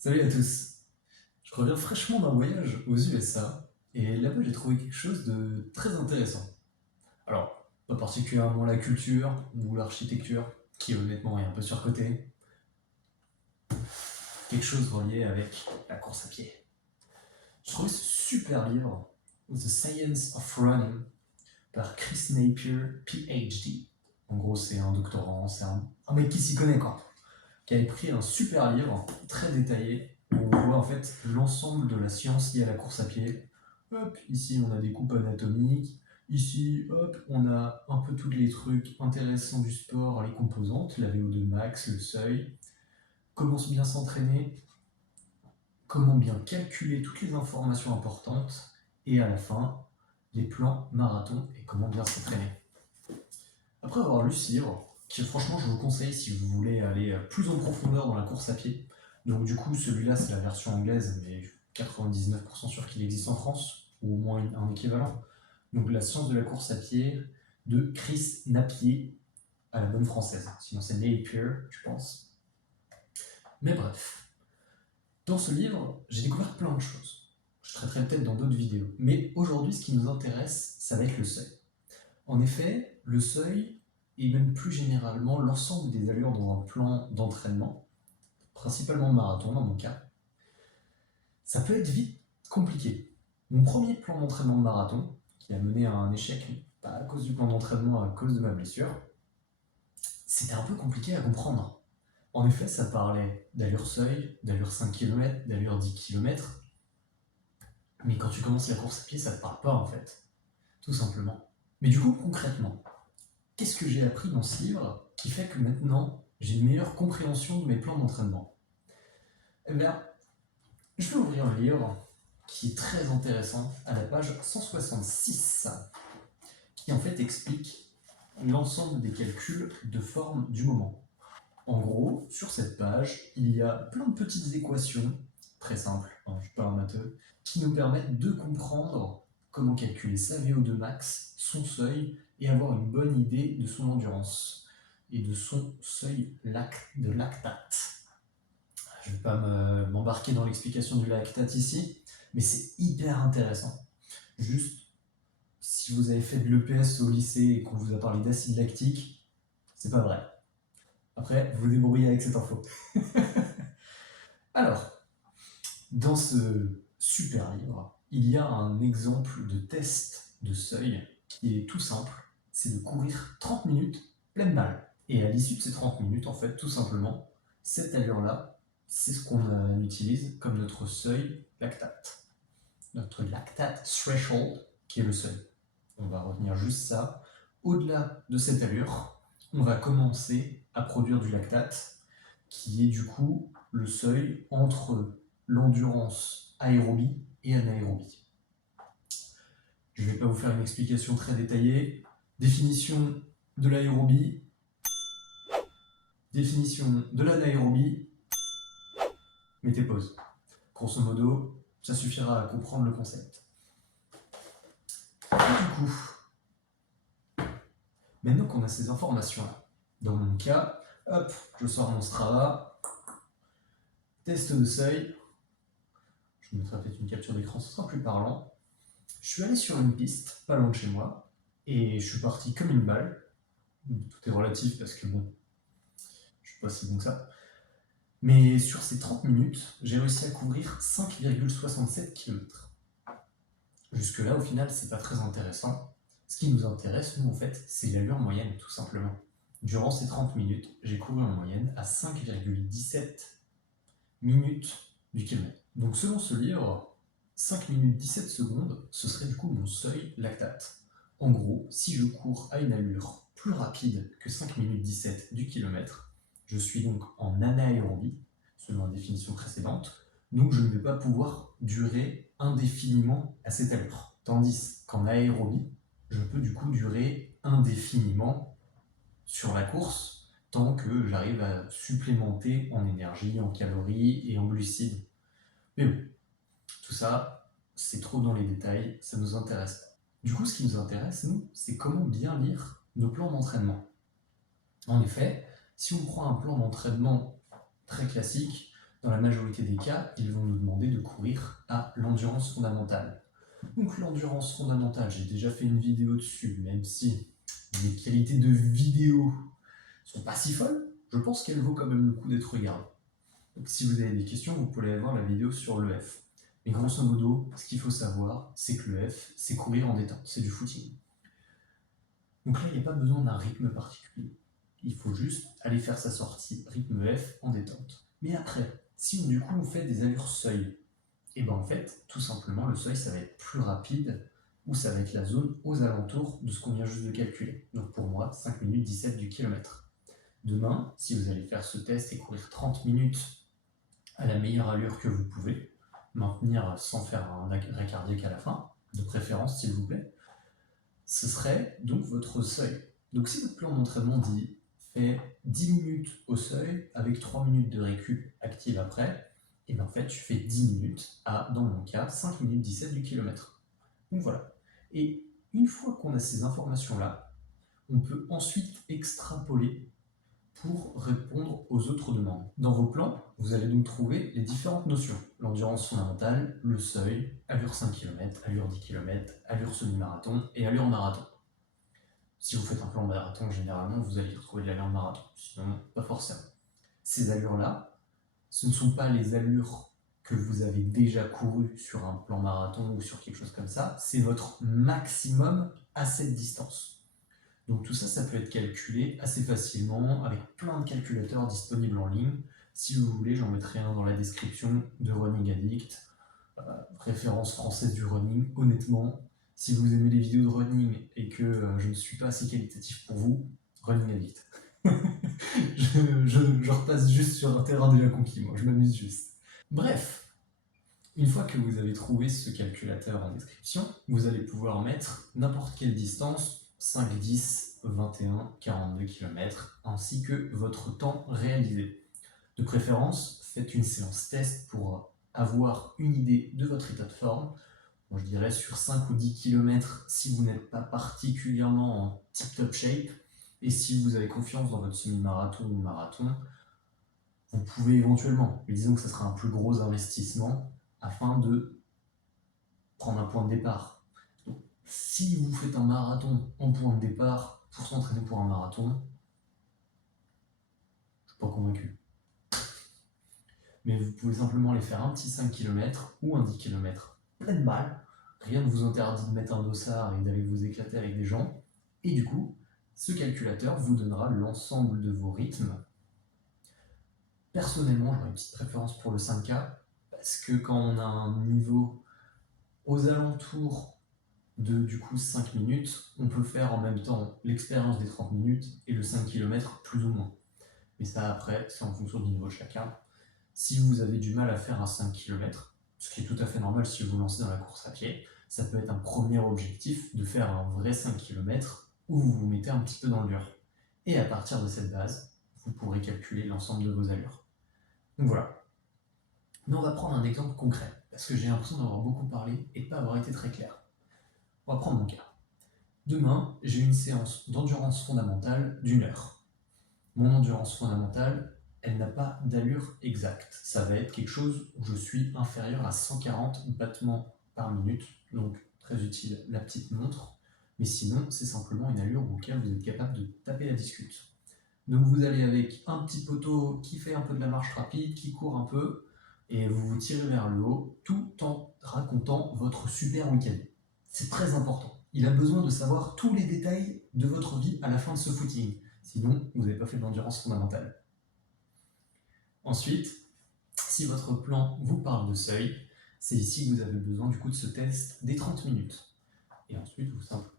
Salut à tous. Je reviens fraîchement d'un voyage aux USA et là-bas j'ai trouvé quelque chose de très intéressant. Alors, pas particulièrement la culture ou l'architecture, qui honnêtement est un peu surcotée, quelque chose relié avec la course à pied. Je trouvais ce super livre, The Science of Running, par Chris Napier, PhD. En gros, c'est un doctorant, c'est un mec qui s'y connaît quoi, qui a écrit un super livre très détaillé où on voit en fait l'ensemble de la science liée à la course à pied. Hop, ici on a des coupes anatomiques, ici hop, on a un peu tous les trucs intéressants du sport, les composantes, la VO2 max, le seuil, comment bien s'entraîner, comment bien calculer toutes les informations importantes, et à la fin, les plans marathon et comment bien s'entraîner. Après avoir lu ce livre, qui franchement je vous conseille si vous voulez aller plus en profondeur dans la course à pied, donc du coup celui-là c'est la version anglaise, mais 99% sûr qu'il existe en France, ou au moins un équivalent. Donc la science de la course à pied de Chris Napier, à la bonne française, sinon c'est Napier je pense. Mais bref, dans ce livre j'ai découvert plein de choses. Je traiterai peut-être dans d'autres vidéos. Mais aujourd'hui ce qui nous intéresse, ça va être le seuil. En effet, le seuil, et même plus généralement l'ensemble des allures dans un plan d'entraînement, principalement marathon dans mon cas, ça peut être vite compliqué. Mon premier plan d'entraînement de marathon, qui a mené à un échec, pas à cause du plan d'entraînement, à cause de ma blessure, c'était un peu compliqué à comprendre. En effet, ça parlait d'allure seuil, d'allure 5 km, d'allure 10 km, mais quand tu commences la course à pied, ça te parle pas en fait, tout simplement. Mais du coup, concrètement, qu'est-ce que j'ai appris dans ce livre qui fait que maintenant j'ai une meilleure compréhension de mes plans d'entraînement? Eh bien, je vais ouvrir un livre qui est très intéressant à la page 166, qui en fait explique l'ensemble des calculs de forme du moment. En gros, sur cette page, il y a plein de petites équations, très simples, je ne suis pas un matheux, qui nous permettent de comprendre comment calculer sa VO2 max, son seuil, et avoir une bonne idée de son endurance et de son seuil de lactate. Je ne vais pas m'embarquer dans l'explication du lactate ici, mais c'est hyper intéressant. Juste, si vous avez fait de l'EPS au lycée et qu'on vous a parlé d'acide lactique, c'est pas vrai. Après, vous vous débrouillez avec cette info. Alors, dans ce super livre, il y a un exemple de test de seuil qui est tout simple, c'est de courir 30 minutes pleine balle. Et à l'issue de ces 30 minutes, en fait, tout simplement, cette allure-là, c'est ce qu'on utilise comme notre seuil lactate. Notre lactate threshold, qui est le seuil. On va retenir juste ça. Au-delà de cette allure, on va commencer à produire du lactate, qui est du coup le seuil entre l'endurance aérobie et anaérobie. Je ne vais pas vous faire une explication très détaillée. Définition de l'aérobie, définition de l'anaérobie, mettez pause. Grosso modo, ça suffira à comprendre le concept. Et du coup, maintenant qu'on a ces informations-là, dans mon cas, hop, je sors mon Strava, test de seuil, je me mettrai peut-être une capture d'écran, ce sera plus parlant. Je suis allé sur une piste, pas loin de chez moi, et je suis parti comme une balle. Tout est relatif parce que bon, je suis pas si bon que ça. Mais sur ces 30 minutes, j'ai réussi à couvrir 5,67 km. Jusque-là, au final, c'est pas très intéressant. Ce qui nous intéresse, nous, en fait, c'est l'allure moyenne, tout simplement. Durant ces 30 minutes, j'ai couru en moyenne à 5,17 minutes du kilomètre. Donc, selon ce livre, 5 minutes 17 secondes, ce serait du coup mon seuil lactate. En gros, si je cours à une allure plus rapide que 5 minutes 17 du kilomètre, je suis donc en anaérobie, selon la définition précédente, donc je ne vais pas pouvoir durer indéfiniment à cette allure. Tandis qu'en aérobie, je peux du coup durer indéfiniment sur la course tant que j'arrive à supplémenter en énergie, en calories et en glucides. Mais bon, tout ça, c'est trop dans les détails, ça nous intéresse pas. Du coup, ce qui nous intéresse, nous, c'est comment bien lire nos plans d'entraînement. En effet, si on prend un plan d'entraînement très classique, Dans la majorité des cas, ils vont nous demander de courir à l'endurance fondamentale. Donc l'endurance fondamentale, j'ai déjà fait une vidéo dessus, même si les qualités de vidéo sont pas si folles, je pense qu'elle vaut quand même le coup d'être regardée. Donc si vous avez des questions, vous pouvez aller voir la vidéo sur l'EF. Mais grosso modo, ce qu'il faut savoir, c'est que l'EF, c'est courir en détente, c'est du footing. Donc là, il n'y a pas besoin d'un rythme particulier. Il faut juste aller faire sa sortie rythme F en détente. Mais après, si du coup on fait des allures seuil, et ben en fait, tout simplement, le seuil, ça va être plus rapide, ou ça va être la zone aux alentours de ce qu'on vient juste de calculer. Donc pour moi, 5 minutes 17 du kilomètre. Demain, si vous allez faire ce test et courir 30 minutes à la meilleure allure que vous pouvez, maintenir sans faire un arrêt cardiaque à la fin, de préférence s'il vous plaît, ce serait donc votre seuil. Donc si votre plan d'entraînement dit fait 10 minutes au seuil avec 3 minutes de récup active après, et bien en fait tu fais 10 minutes à, dans mon cas, 5 minutes 17 du kilomètre. Donc voilà. Et une fois qu'on a ces informations-là, on peut ensuite extrapoler pour répondre aux autres demandes. Dans vos plans, vous allez donc trouver les différentes notions. L'endurance fondamentale, le seuil, allure 5 km, allure 10 km, allure semi-marathon et allure marathon. Si vous faites un plan marathon, généralement, vous allez retrouver de l'allure marathon. Sinon, pas forcément. Ces allures-là, ce ne sont pas les allures que vous avez déjà courues sur un plan marathon ou sur quelque chose comme ça. C'est votre maximum à cette distance. Donc tout ça, ça peut être calculé assez facilement avec plein de calculateurs disponibles en ligne. Si vous voulez, j'en mettrai un dans la description de Running Addict, référence française du running. Honnêtement, si vous aimez les vidéos de running et que je ne suis pas assez qualitatif pour vous, Running Addict. je repasse juste sur un terrain déjà conquis, moi, je m'amuse juste. Bref, une fois que vous avez trouvé ce calculateur en description, vous allez pouvoir mettre n'importe quelle distance, 5, 10, 21, 42 km, ainsi que votre temps réalisé. De préférence, faites une séance test pour avoir une idée de votre état de forme. Moi, je dirais sur 5 ou 10 km si vous n'êtes pas particulièrement en tip-top shape, et si vous avez confiance dans votre semi-marathon ou marathon, vous pouvez éventuellement, mais disons que ce sera un plus gros investissement afin de prendre un point de départ. Donc, si vous faites un marathon en point de départ pour s'entraîner pour un marathon, je ne suis pas convaincu. Mais vous pouvez simplement aller faire un petit 5 km ou un 10 km pleine balle. Rien ne vous interdit de mettre un dossard et d'aller vous éclater avec des gens. Et du coup, ce calculateur vous donnera l'ensemble de vos rythmes. Personnellement, j'aurais une petite préférence pour le 5K parce que quand on a un niveau aux alentours de du coup 5 minutes, on peut faire en même temps l'expérience des 30 minutes et le 5 km plus ou moins. Mais ça après, c'est en fonction du niveau de chacun. Si vous avez du mal à faire un 5 km, ce qui est tout à fait normal si vous vous lancez dans la course à pied, ça peut être un premier objectif de faire un vrai 5 km où vous vous mettez un petit peu dans le dur. Et à partir de cette base, vous pourrez calculer l'ensemble de vos allures. Donc voilà. Mais on va prendre un exemple concret, parce que j'ai l'impression d'avoir beaucoup parlé et de ne pas avoir été très clair. On va prendre mon cas. Demain, j'ai une séance d'endurance fondamentale d'1 heure. Mon endurance fondamentale, elle n'a pas d'allure exacte. Ça va être quelque chose où je suis inférieur à 140 battements par minute, donc très utile la petite montre. Mais sinon, c'est simplement une allure auquel vous êtes capable de taper la discute. Donc vous allez avec un petit poteau qui fait un peu de la marche rapide, qui court un peu, et vous vous tirez vers le haut, tout en racontant votre super week-end. C'est très important. Il a besoin de savoir tous les détails de votre vie à la fin de ce footing. Sinon, vous n'avez pas fait de l'endurance fondamentale. Ensuite, si votre plan vous parle de seuil, c'est ici que vous avez besoin du coup de ce test des 30 minutes. Et ensuite, vous simplement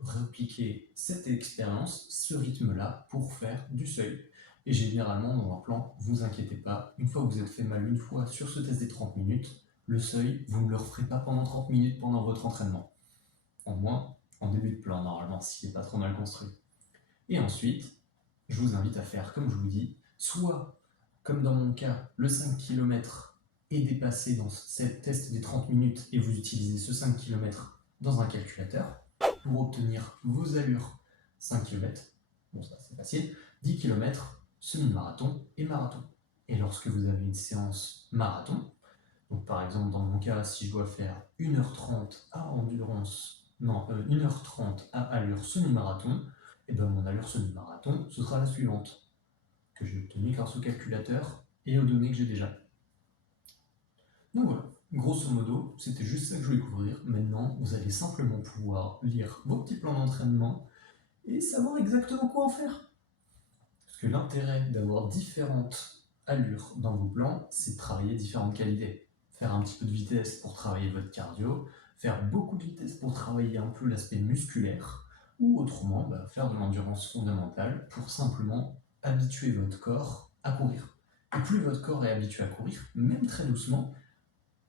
répliquer cette expérience, ce rythme-là, pour faire du seuil. Et généralement, dans un plan, vous inquiétez pas, une fois que vous êtes fait mal une fois sur ce test des 30 minutes, le seuil, vous ne le referez pas pendant 30 minutes pendant votre entraînement. En moins, en début de plan, normalement, s'il n'est pas trop mal construit. Et ensuite, je vous invite à faire, comme je vous dis, soit, comme dans mon cas, le 5 km est dépassé dans ce test des 30 minutes et vous utilisez ce 5 km dans un calculateur pour obtenir vos allures 5 km, bon ça c'est facile, 10 km, semi-marathon et marathon. Et lorsque vous avez une séance marathon, donc par exemple dans mon cas, si je dois faire 1h30 à endurance, non, 1h30 à allure semi-marathon, et bien mon allure semi-marathon, ce sera la suivante, que j'ai obtenue grâce au calculateur et aux données que j'ai déjà. Donc voilà, grosso modo, c'était juste ça que je voulais couvrir. Maintenant, vous allez simplement pouvoir lire vos petits plans d'entraînement et savoir exactement quoi en faire. Parce que l'intérêt d'avoir différentes allures dans vos plans, c'est de travailler différentes qualités. Faire un petit peu de vitesse pour travailler votre cardio, faire beaucoup de vitesse pour travailler un peu l'aspect musculaire, ou autrement, faire de l'endurance fondamentale pour simplement habituer votre corps à courir. Et plus votre corps est habitué à courir, même très doucement,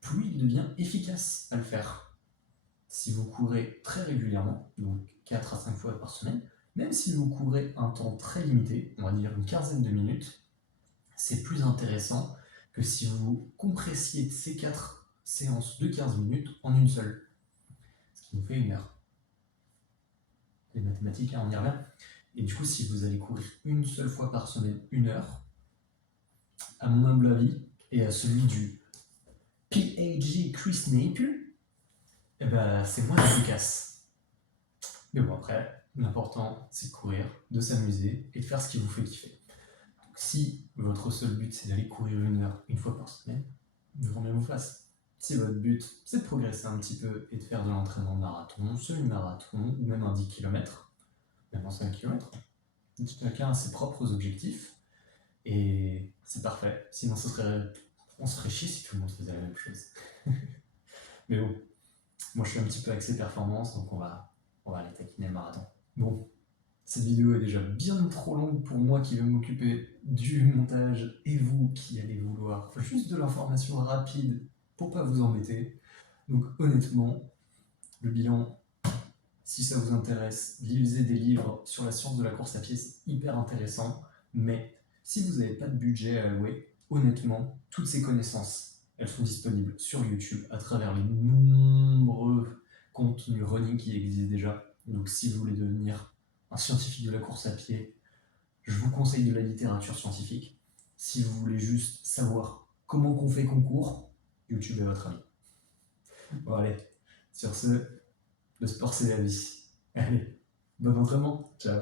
plus il devient efficace à le faire. Si vous courez très régulièrement, donc 4 à 5 fois par semaine, même si vous courez un temps très limité, on va dire une quinzaine de minutes, c'est plus intéressant que si vous compressiez ces 4 séances de 15 minutes en une seule. Ce qui nous fait 1 heure. Les mathématiques, on y revient. Et du coup, si vous allez courir une seule fois par semaine 1 heure, à mon humble avis, et à celui du PhD Chris Napier, eh ben, c'est moins efficace. Mais bon, après, l'important, c'est de courir, de s'amuser et de faire ce qui vous fait kiffer. Donc, si votre seul but, c'est d'aller courir 1 heure une fois par semaine, grand bien vous fasse. Si votre but, c'est de progresser un petit peu et de faire de l'entraînement de marathon, semi-marathon ou même un 10 km, même en 5 km, chacun a ses propres objectifs et c'est parfait. Sinon, on se ferait chier si tout le monde faisait la même chose. Mais bon, moi je suis un petit peu axé performance, donc on va aller taquiner le marathon. Bon, cette vidéo est déjà bien trop longue pour moi qui vais m'occuper du montage et vous qui allez vouloir juste de l'information rapide pour pas vous embêter. Donc honnêtement, le bilan, si ça vous intéresse, lisez des livres sur la science de la course à pied, c'est hyper intéressant. Mais si vous n'avez pas de budget à allouer, honnêtement, toutes ces connaissances, elles sont disponibles sur YouTube à travers les nombreux contenus running qui existent déjà. Donc si vous voulez devenir un scientifique de la course à pied, je vous conseille de la littérature scientifique. Si vous voulez juste savoir comment qu'on fait qu'on court, YouTube est votre ami. Bon allez, sur ce, le sport c'est la vie. Allez, bon entraînement, ciao.